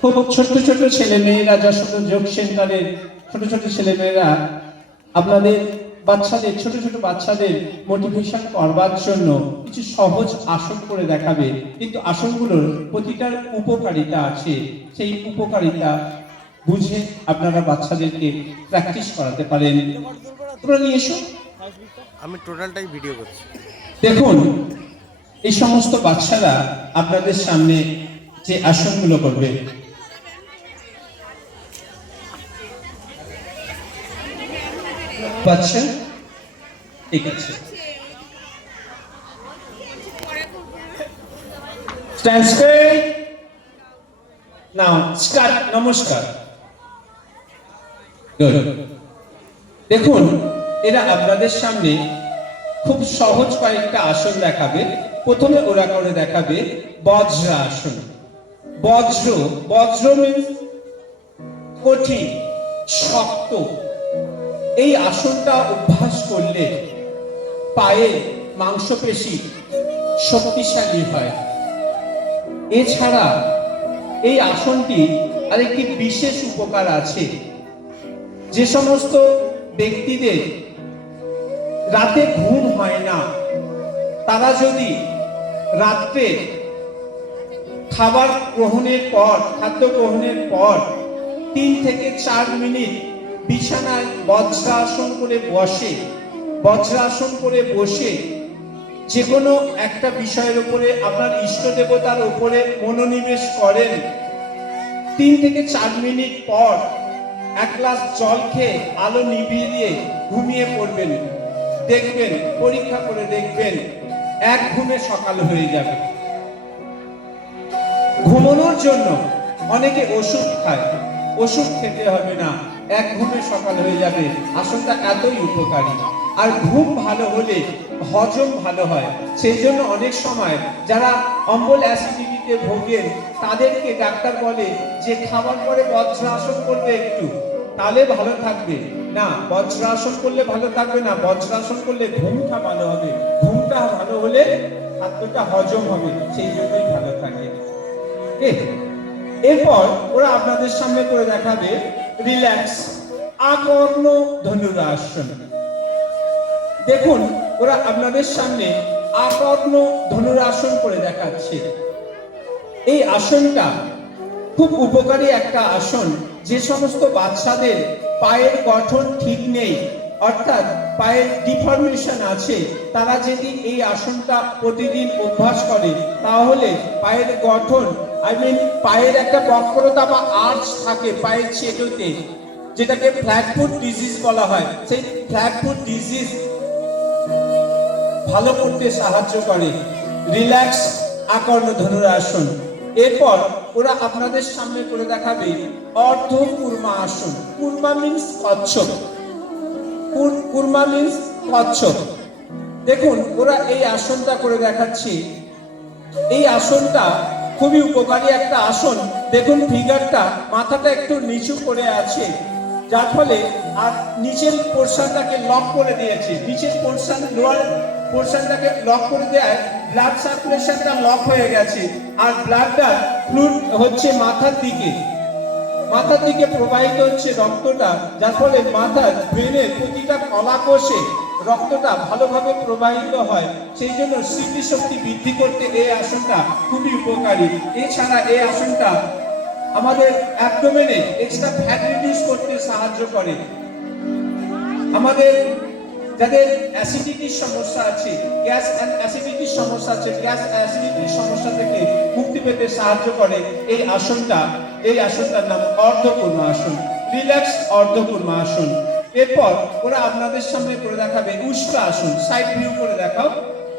খুব ছোট ছোট ছেলে মেয়েরা যশোর যোগ সেন্টারের ছোট ছোট ছেলে মেয়েরা আপনাদের বাচ্চাদের ছোট ছোট বাচ্চাদের মোটিভেশন করবার জন্য কিছু সহজ আসন করে দেখাবে। কিন্তু আসনগুলোর প্রতিটার উপকারিতা আছে। সেই উপকারিতা বুঝে আপনারা বাচ্চাদেরকে প্র্যাকটিস করাতে পারেন। তোমরা নিয়ে এসো। আমি টোটালটাই ভিডিও করছি। দেখুন এই সমস্ত বাচ্চারা আপনাদের সামনে যে আসনগুলো করবে। ঠিক আছে। নমস্কার। দেখুন, এরা আপনাদের সামনে খুব সহজ কয়েকটা আসন দেখাবে। প্রথমে ওরা করে দেখাবে বজ্র আসন। বজ্র বজ্র মিন্স কঠিন, শক্ত। এই আসনটা অভ্যাস করলে পায়ে মাংসপেশি শক্তিশালী হয়। এছাড়া এই আসনটি আরেকটি বিশেষ উপকার আছে। যে সমস্ত ব্যক্তিদের রাতে ঘুম হয় না, তারা যদি রাত্রে খাবার গ্রহণের পর, খাদ্য গ্রহণের পর তিন থেকে চার মিনিট বিছানায় বজ্রাসন করে বসে, বজ্রাসন করে বসে যে কোনো একটা বিষয়ের উপরে আপনার ইষ্ট দেবতার উপরে মনোনিবেশ করেন। তিন থেকে চার মিনিট পর এক গ্লাস জল খেয়ে আলো নিভিয়ে দিয়ে ঘুমিয়ে পড়বেন। দেখবেন, পরীক্ষা করে দেখবেন, এক ঘুমে সকাল হয়ে যাবে। জন্য অনেকে ওষুধ খায়। ওষুধ খেতে হবে না। এক ঘুমে সকাল হয়ে যাবে। আসনটা এতই উপকারী। আর ঘুম ভালো হলে হজম ভালো হয়। সেই জন্য অনেক সময় যারা অম্বল অ্যাসিডিটিতে ভোগেন, তাদেরকে ডাক্তার বলে যে খাবার পরে বজ্রাসন করবে একটু, তাহলে ভালো থাকবে। না, বজ্রাসন করলে ভালো থাকবে না। বজ্রাসন করলে ঘুমটা ভালো হবে। ঘুমটা ভালো হলে খাদ্যটা হজম হবে। সেই জন্যই ভালো থাকে। এ, এরপর ওরা আপনাদের সামনে করে দেখাবে রিল্যাক্স আকর্ণ ধনুরাসন। দেখুন ওরা আপনাদের সামনে আকর্ণ ধনুরাসন করে দেখাচ্ছে। এই আসনটা খুব উপকারী একটা আসন। যে সমস্ত বাচ্চাদের পায়ের গঠন ঠিক নেই অর্থাৎ পায়ের ডিফরমেশন আছে তারা যদি এই আসনটা প্রতিদিন অভ্যাস করে তাহলে পায়ের গঠন আই মিন পায়ের একটা বক্রতা বা আর্চ থাকে, পায়ের ছেটোতে যেটাকে ফ্ল্যাটফুট ডিজিজ বলা হয়। সেই ফ্ল্যাটফুট ডিজিজ ভালো করতে সাহায্য করে। রিল্যাক্স আকর্ণ ধনুরাসন। এরপর ওরা আপনাদের সামনে করে দেখাবে অর্ধ কুর্মা আসন। কুর্মা মিন্স কচ্ছপ। কুর- কুর্মা মিন্স কচ্ছপ। দেখুন, ওরা এই আসনটা করে দেখাচ্ছে। এই আসনটা খুবই উপকারী একটা আসন। দেখুন ফিগারটা মাথাটা একটু নিচু করে আছে। যার ফলে আর নিচের পোর্শনটাকে লক করে দিয়েছে। নিচের পোর্শন লোয়ার পোর্শনটাকে লক করে দেয় ব্লাড সার্কুলেশনটা লক হয়ে গেছে। আর ব্লাডটা ফ্লুড হচ্ছে মাথার দিকে। মাথার দিকে প্রবাহিত হচ্ছে রক্তটা। যার ফলে মাথার ব্রেনের প্রতিটা কলা কোষে রক্তটা ভালোভাবে প্রবাহিত হয়, সেই জন্য স্মৃতিশক্তি বৃদ্ধি করতে এই আসনটা খুবই উপকারী। এছাড়া এই আসনটা আমাদের অ্যাবডোমেনে এক্সট্রা ফ্যাট রিডিউস করতে সাহায্য করে। আমাদের যাদের অ্যাসিডিটির সমস্যা আছে গ্যাস অ্যাসিডিটির সমস্যা আছে গ্যাস অ্যাসিডিটির সমস্যা থেকে মুক্তি পেতে সাহায্য করে এই আসনটা। এই আসনটার নাম অর্ধপূর্ণ আসন। রিল্যাক্স অর্ধপূর্ণ আসন। এরপর ওরা আপনাদের সামনে করে দেখাবে, উস্কা আসন সাইড ভিউ করে দেখাও,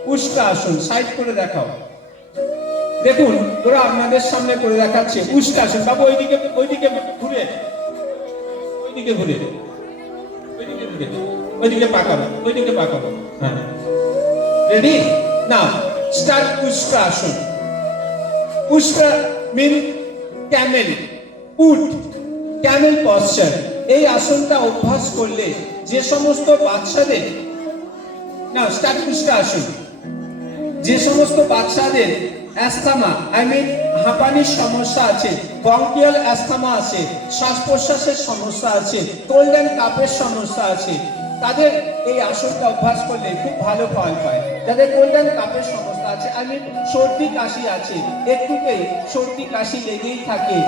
উস্কা আসন সাইড করে দেখাও। দেখুন, ওরা আপনাদের সামনে করে দেখাচ্ছে, উস্কা আসন। বাবু, ওইদিকে ওইদিকে ঘুরে। ওইদিকে ঘুরে। ওইদিকে ঘুরে। ওইদিকে পাকাবো ওইদিকে পাকাবো। হ্যাঁ। রেডি না স্টার্ট উস্কা আসন। উস্কা মিন ক্যামেল উট। ক্যামেল পশ্চার এই আসনটা অভ্যাস করলে যে সমস্ত বাচ্চাদের না, স্টার্ট উস্কা আসন। যে সমস্ত বাচ্চাদের অ্যাস্থামা আই মিন হাঁপানির সমস্যা আছে বঙ্কিয়াল অ্যাस्थমা আছে, শ্বাস প্রশ্বাসের সমস্যা আছে গোল্ডেন কাপের সমস্যা আছে, তাদের এই আসনটা অভ্যাস করলে খুব ভালো ফল পায় যাদের গোল্ডেন কাপের সমস্যা আছে আমি সর্দি কাশি আছে একটুতেই সর্দি কাশি লেগেই থাকে।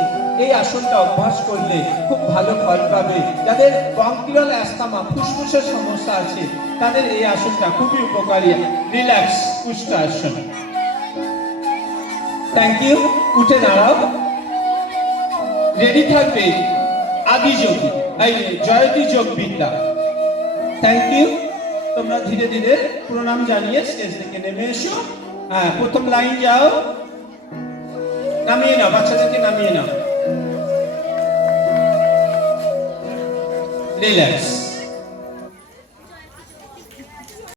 এই আসনটা অভ্যাস করলে খুব ভালো ফল পাবে। যাদের বঙ্কিয়াল অ্যাস্থমা ফুসফুসের সমস্যা আছে, তাদের এই আসনটা খুবই উপকারী। রিল্যাক্স কুষ্ঠ আসন। থ্যাংক ইউ উঠে দাঁড়াও। রেডি থাকবে আদি যোগী এই জয়তী যোগ বিদ্যা থ্যাংক ইউ তোমরা ধীরে ধীরে প্রণাম জানিয়ে স্টেজ থেকে নেমে এসো। হ্যাঁ প্রথম লাইন যাও। নামিয়ে নাও, বাচ্চাদেরকে নামিয়ে নাও। রিল্যাক্স।